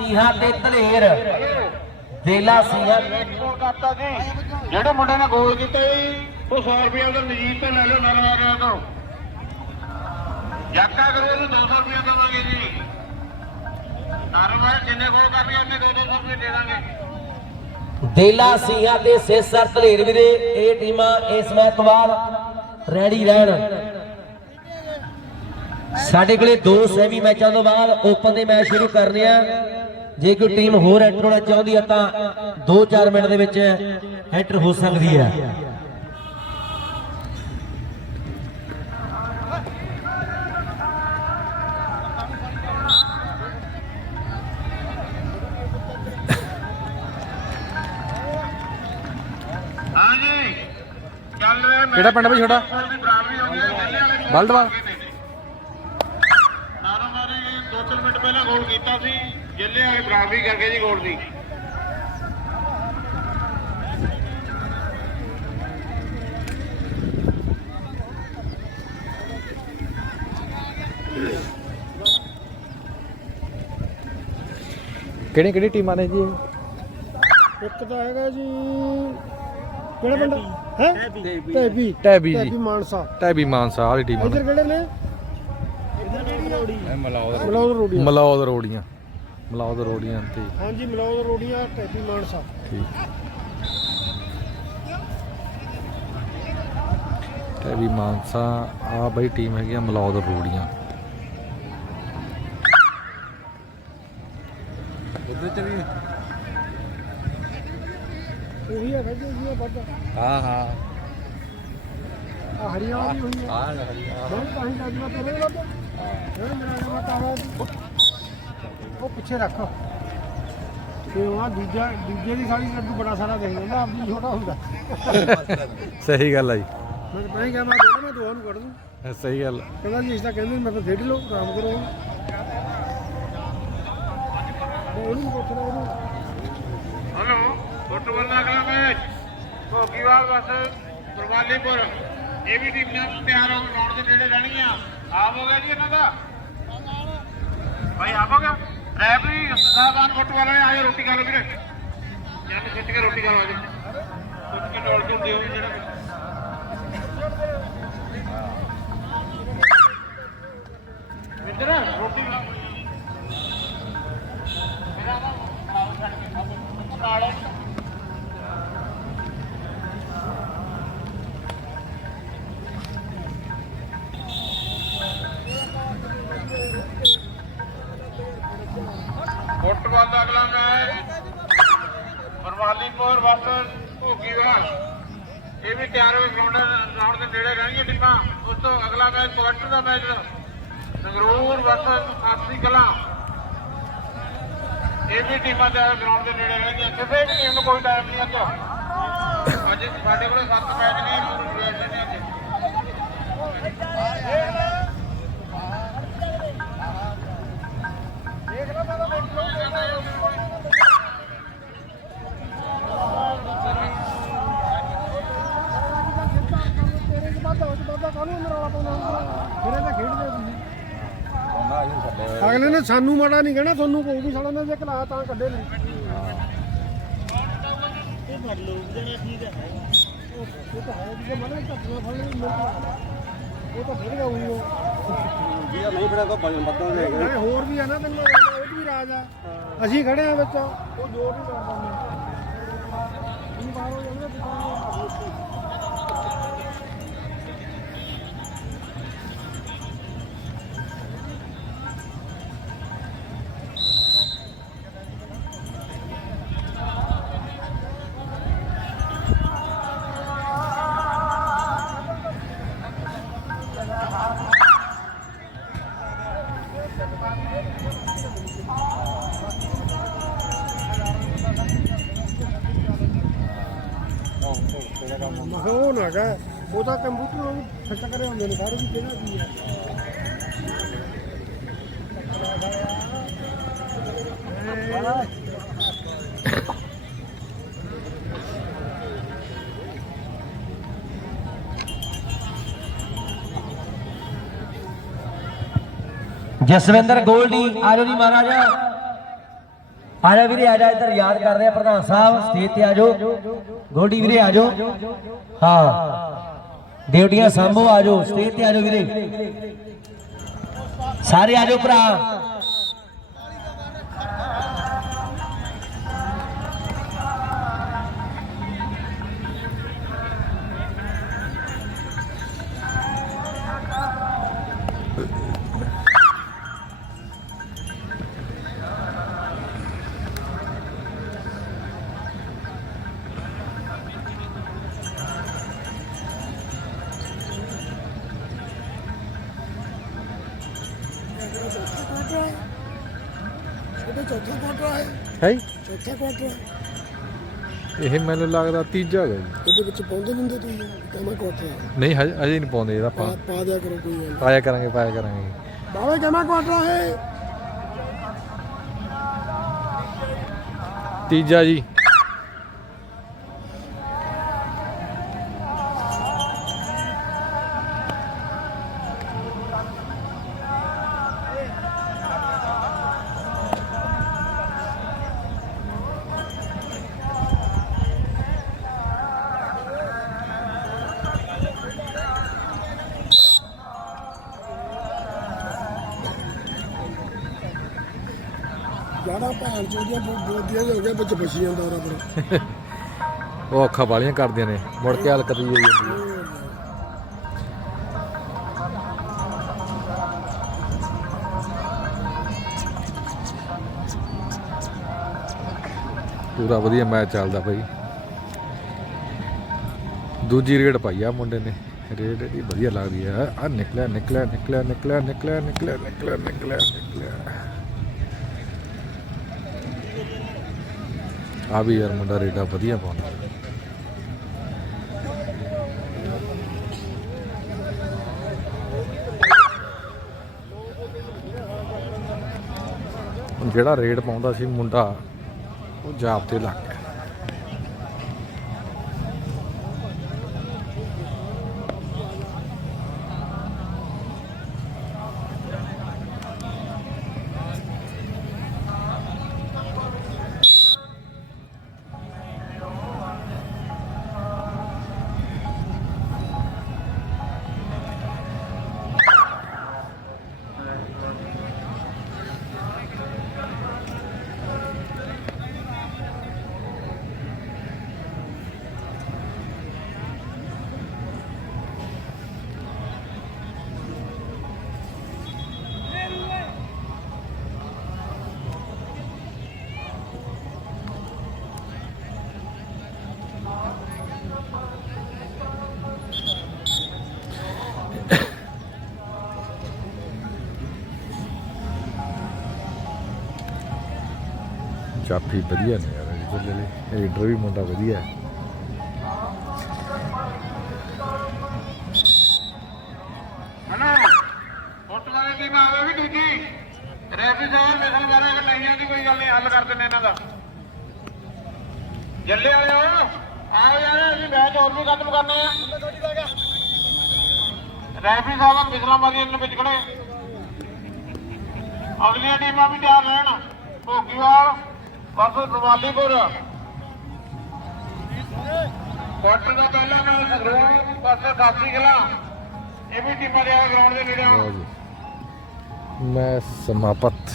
ਸੀਹਾ ਤੇ ਧਲੇਰ ਦੇਲਾ ਸੀਹਾ। ਗੋਲ ਕਰਤਾ ਜੀ ਜਿਹੜੇ ਮੁੰਡੇ ਨੇ ਗੋਲ ਕੀਤਾ ਜੀ ਉਹ 100 ਰੁਪਏ ਦਾ ਨਜੀਬ ਤੋਂ ਲੈ ਲਓ ਨਰਮ ਆ ਰਿਹਾ ਤੋਂ। ਜੱਕਾ ਕਰੇ ਉਹਨੂੰ 200 ਰੁਪਏ ਦੇਵਾਂਗੇ ਜੀ। ਨਰਮ ਆ ਜਿੰਨੇ ਗੋਲ ਕਰਨਗੇ ਉਹਨੇ 200 ਰੁਪਏ ਦੇ ਦਾਂਗੇ। ਦੇਲਾ ਸੀਹਾ ਤੇ ਸੇਸਰ ਧਲੇਰ ਵੀਰੇ ਇਹ ਟੀਮਾਂ ਇਸ ਮੈਚ ਤੋਂ ਬਾਅਦ ਰੈਡੀ ਰਹਿਣ। ਸਾਡੇ ਕੋਲੇ ਦੋ ਸੈਮੀ ਮੈਚਾਂ ਤੋਂ ਬਾਅਦ ਓਪਨ ਦੇ ਮੈਚ ਸ਼ੁਰੂ ਕਰਨੇ ਆ ਜੇ ਕੋਈ ਟੀਮ ਹੋਰ ਐਂਟਰ ਹੋਣਾ ਚਾਹੁੰਦੀ ਆ ਤਾਂ 2-4 ਮਿੰਟ ਦੇ ਵਿੱਚ ਐਂਟਰ ਹੋ ਸਕਦੀ ਹੈ ਹਾਂ ਜੀ ਚੱਲ ਰਿਹਾ ਮੈਚ। ਕਿਹੜਾ ਪਿੰਡ ਬਈ ਤੁਹਾਡਾ? ਦੀ ਬਰਾਬਰੀ ਹੋ ਗਈ ਹੈ, ਜੱਲੇ ਵਾਲੇ ਦੀ ਬਲਦਵਾਲ? ਨਾਰਾ ਮਾਰੀ ਜੀ, ਦੋ ਗੋਲ ਕੀਤਾ ਸੀ ਜੱਲੇ ਵਾਲੇ ਬਰਾਬਰੀ ਕਰਕੇ ਜੀ ਗੋਲ ਦੀ। ਕਿਹੜੀ ਕਿਹੜੀ ਟੀਮਾਂ ਨੇ ਜੀ? ਇੱਕ ਤਾਂ ਹੈਗਾ ਜੀ ਕਿਹੜਾ ਪਿੰਡ? ਹੈ? ਟੈਬੀ। ਟੈਬੀ। ਜੀ। ਟੈਬੀ ਮਾਨਸਾ। ਟੈਬੀ ਮਾਨਸਾ ਵਾਲੀ ਟੀਮਾਂ ਇੱਧਰ ਕਿਹੜੇ ਨੇ? ਮਲੌਦ ਰੋੜੀਆਂ। ਮਲੌਦ ਰੋੜੀਆਂ। ਮਲੌਦ ਰੋੜੀਆਂ ਤੇ। ਹਾਂਜੀ ਮਲੌਦ ਰੋੜੀਆਂ ਟੈਬੀ ਮਾਨਸਾ। ਠੀਕ। ਟੈਬੀ ਮਾਨਸਾ ਆ ਬਈ ਟੀਮ ਹੈਗੀ ਆ ਮਲੌਦ ਰੋੜੀਆਂ। ਉਹੀ ਹੈਗਾ ਜੀ ਉਹੀ ਹਾਂ ਹਾਂ। ਆ ਹਰੀਆਂ ਵਾਲੀ ਹੋਈ ਹੈ ਹਾਂ ਤਾਂ ਹੀ ਮੈਂ ਤੇਰੇ ਤਾਵਾ ਉਹ ਪਿੱਛੇ ਰੱਖ। ਤੇ ਉਹ ਆ ਦੂਜਾ ਦੂਜੇ ਦੀ ਸਾਲੀ ਲੱਡੂ ਬੜਾ ਸਾਰਾ ਦੇਖ ਲੈਂਦਾ ਆਪਣੀ ਛੋਟਾ ਹੁੰਦਾ। ਸਹੀ ਗੱਲ ਆ ਜੀ। ਮੈਂ ਤਾਂ ਹੀ ਕਹਿੰਦਾ ਦੇਣਾ ਮੈਂ ਦੋਹਾਂ ਨੂੰ ਕੱਢ ਦੂੰ। ਸਹੀ ਗੱਲ ਕਹਿੰਦਾ ਜੀ ਇਸ ਤਾਂ ਕਹਿੰਦੇ ਮੈਂ ਤਾਂ ਖੇਡ ਲਓ ਆਰਾਮ ਕਰੋ। ਉਹਨੂੰ ਪੁੱਛਣਾ ਉਹਨੂੰ। ਹਲੋ ਫੁੱਟਬਾਲ ਦਾ ਅਗਲਾ ਮੈਚ ਭੋਗੀਵਾਲ ਵਸ ਕੁਰਬਾਨੀਪੁਰ ਇਹ ਵੀ ਟੀਮ ਨਾਲ ਤਿਆਰ ਹੋ ਗਰਾਊਂਡ ਦੇ ਨੇੜੇ ਰਹਿਣਗੀਆਂ। ਆਪ ਹੋ ਗਿਆ ਜੀ ਇਹਨਾਂ ਦਾ? ਭਾਈ ਆਪ ਹੋ ਗਿਆ? ਰੈਫਰੀ ਸਾਹਿਬਾਨ ਫੁੱਟਬਾਲ ਵਾਲੇ ਆਏ ਰੋਟੀ ਖਾ ਲਓ ਵੀਰੇ। ਜਨ ਸੁੱਟ ਕੇ ਰੋਟੀ ਖਾ ਲਓ ਅੱਜ। ਸੁੱਟ ਕੇ ਡੋਲ ਕੇ ਦਿਓ ਵੀ ਜਿਹੜਾ ਮਿੱਤਰ, ਰੋਟੀ ਖਾ ਮੇਰਾ ਨਾ ਖਾਓ ਛੱਡ ਕੇ ਖਾਓ। ਨਾਲ ਰਹਿਣਗੀਆਂ ਟੀਮਾਂ ਉਸ ਤੋਂ ਅਗਲਾ ਮੈਚ ਕੁਆਟਰ ਦਾ ਮੈਚ ਸੰਗਰੂਰ ਵਰਸਸ ਇਹ ਵੀ ਟੀਮਾਂ ਦੇ ਗਰਾਊਂਡ ਦੇ ਨੇੜੇ ਰਹਿਣਗੀਆਂ। ਕਿਸੇ ਵੀ ਟੀਮ ਨੂੰ ਕੋਈ ਟਾਈਮ ਨਹੀਂ ਅੱਜ ਅੱਜ ਸਾਡੇ ਕੋਲ ਸੱਤ ਮੈਚ ਨੇ। ਅਗਲੇ ਨੇ ਸਾਨੂੰ ਮਾੜਾ ਨਹੀਂ ਕਹਿਣਾ, ਤੁਹਾਨੂੰ ਕੋਈ ਵੀ ਸਾਲਾ ਨੇ ਜੇ ਕਲਾ ਤਾਂ ਕੱਢੇ ਨੇ। ਇਹ ਫੜ ਲਓ ਜਣਾ ਠੀਕ ਹੈ ਉਹ ਤਾਂ ਹੈ ਜੇ ਮਨਾ ਧੱਕਣਾ ਫੜ ਉਹ ਤਾਂ ਫਿਰ ਗਾਉਂ ਉਹ ਜੀ ਨਹੀਂ ਫਿਰ ਤਾਂ ਵਜਨ ਵੱਧਣ ਦੇ ਨਾਲੇ ਹੋਰ ਵੀ ਆ ਨਾ ਤੈਨੂੰ ਉਹ ਵੀ ਰਾਜ ਆ। ਅਸੀਂ ਖੜੇ ਆ ਵਿੱਚ। ਉਹ ਜੋਰ ਨਹੀਂ ਮਾਰਦਾ ਇਹ ਬਾਹਰ ਜਾਂਦਾ ਦੁਕਾਨ ਮੈਂ ਕਿਹਾ ਉਹ ਨਾ ਹੈਗਾ। ਉਹ ਤਾਂ ਕੰਪਿਊਟਰ ਨੂੰ ਫਿੱਟ ਕਰੇ ਹੁੰਦੇ ਨੇ, ਸਾਰੇ ਵੀ ਕਿਹੜਾ ਕੀ ਹੈ ਜਸਵਿੰਦਰ ਗੋਲਡੀ ਆਜੋ ਜੀ ਮਹਾਰਾਜਾ। ਆ ਜਾ ਵੀਰੇ ਆ ਜਾ ਇੱਧਰ ਯਾਦ ਕਰਦੇ ਆ ਪ੍ਰਧਾਨ ਸਾਹਿਬ ਸਟੇਜ ਤੇ ਆ ਜਾਓ। ਗੋਡੀ ਵੀਰੇ, ਆ ਜਾਓ। ਹਾਂ। ਡਿਊਟੀਆਂ ਸੰਭੋ, ਆ ਜਾਓ। ਸਟੇਜ ਤੇ ਆ ਜਾਓ ਵੀਰੇ। ਸਾਰੇ ਆ ਜਾਓ ਭਰਾ। ਛੋਟੇ ਚੌਥਾ ਕੁਆਟਰ ਹੈ ਹੈ ਚੌਥਾ ਕੁਆਟਰ ਹੈ ਇਹ ਮੈਨੂੰ ਲੱਗਦਾ ਤੀਜਾ ਹੈਗਾ ਜੀ ਇਹਦੇ ਵਿੱਚ ਪਾਉਂਦੇ ਨਹੀਂ ਹੁੰਦੇ ਤੁਸੀਂ? ਕਮਾ ਕੁਆਟਰ ਹੈ ਨਹੀਂ ਹਜੇ ਨਹੀਂ ਪਾਉਂਦੇ ਇਹਦਾ ਪਾ। ਪਾ ਦਿਆ ਕਰੋ ਕੋਈ ਗੱਲ। ਪਾਇਆ ਕਰਾਂਗੇ ਪਾਇਆ ਕਰਾਂਗੇ। ਬਾਵੇ ਕਮਾ ਕੁਆਟਰ ਹੈ। ਤੀਜਾ ਜੀ। ਜ਼ਿਆਦਾ ਭੈਣ ਚੋਦੀਆਂ ਬੋਦੀਆਂ ਹੋ ਗਿਆ, ਵਿੱਚ ਫਸੀ ਜਾਂਦਾ ਰਬਰ ਉਹ ਅੱਖਾਂ ਵਾਲੀਆਂ ਕਰਦੀਆਂ ਨੇ, ਮੁੜ ਕੇ ਹਲਕਤ ਹੀ ਹੋਈ ਜਾਂਦੀ ਹੈ ਪੂਰਾ ਵਧੀਆ ਮੈਚ ਚੱਲਦਾ ਭਾਈ ਦੂਜੀ ਰੇਡ ਪਾਈ ਆ ਮੁੰਡੇ ਨੇ। ਰੇਡ ਇਹਦੀ ਵਧੀਆ ਲੱਗਦੀ ਆ। ਆ ਨਿਕਲਿਆ ਨਿਕਲਿਆ ਨਿਕਲਿਆ ਨਿਕਲਿਆ ਨਿਕਲਿਆ ਨਿਕਲਿਆ ਨਿਕਲਿਆ ਨਿਕਲਿਆ ਨਿਕਲਿਆ। ਆ ਵੀ ਯਾਰ ਮੁੰਡਾ ਰੇਡਾ ਵਧੀਆ ਪਾਉਂਦਾ। ਜਿਹੜਾ ਰੇਟ ਪਾਉਂਦਾ ਸੀ ਮੁੰਡਾ, ਉਹ ਜਾਬ ਤੇ ਲੱਗ ਚਾਪੀ ਵਧੀਆ ਨੇ ਯਾਰ ਇਹਦੇ ਲਈ ਰੇਡਰ ਵੀ ਮੁੰਡਾ ਵਧੀਆ ਹੈ। ਹਨਾ? ਫੁੱਟ ਟੀਮ ਆਵੇ ਵੀ ਦੂਜੀ ਰੈਫਰੀ ਸਾਹਿਬ ਮਿਸਲ ਮਾਰੇ ਕਿ ਨਹੀਂ ਆਉਂਦੀ ਕੋਈ ਗੱਲ ਨਹੀਂ, ਹੱਲ ਕਰ ਦਿੰਦੇ ਇਹਨਾਂ ਦਾ। ਜੱਲੇ ਵਾਲਿਓ, ਆਓ ਯਾਰ, ਅਸੀਂ ਮੈਚ ਹੋਰ ਵੀ ਖਤਮ ਕਰਨੇ ਆ। ਰੈਫਰੀ ਸਾਹਿਬ ਮਿਸਲਾਂ ਮਾਰੀ ਇਹਨਾਂ ਵਿੱਚ ਖੜੇ। ਅਗਲੀਆਂ ਟੀਮਾਂ ਵੀ ਤਿਆਰ ਰਹਿਣ। ਭੋਗੀਵਾਲ ਬਸ ਨਵਾਲੀਪੁਰ ਕੁਆਟਰ ਦਾ ਪਹਿਲਾ ਮੈਚ ਸੰਗਰੂਰ ਬਸ ਦਾਸੀ ਖਲਾ। ਇਹ ਵੀ ਟੀਮਾਂ ਦੇ ਗਰਾਊਂਡ ਦੇ ਨੇੜੇ ਮੈਚ ਸਮਾਪਤ।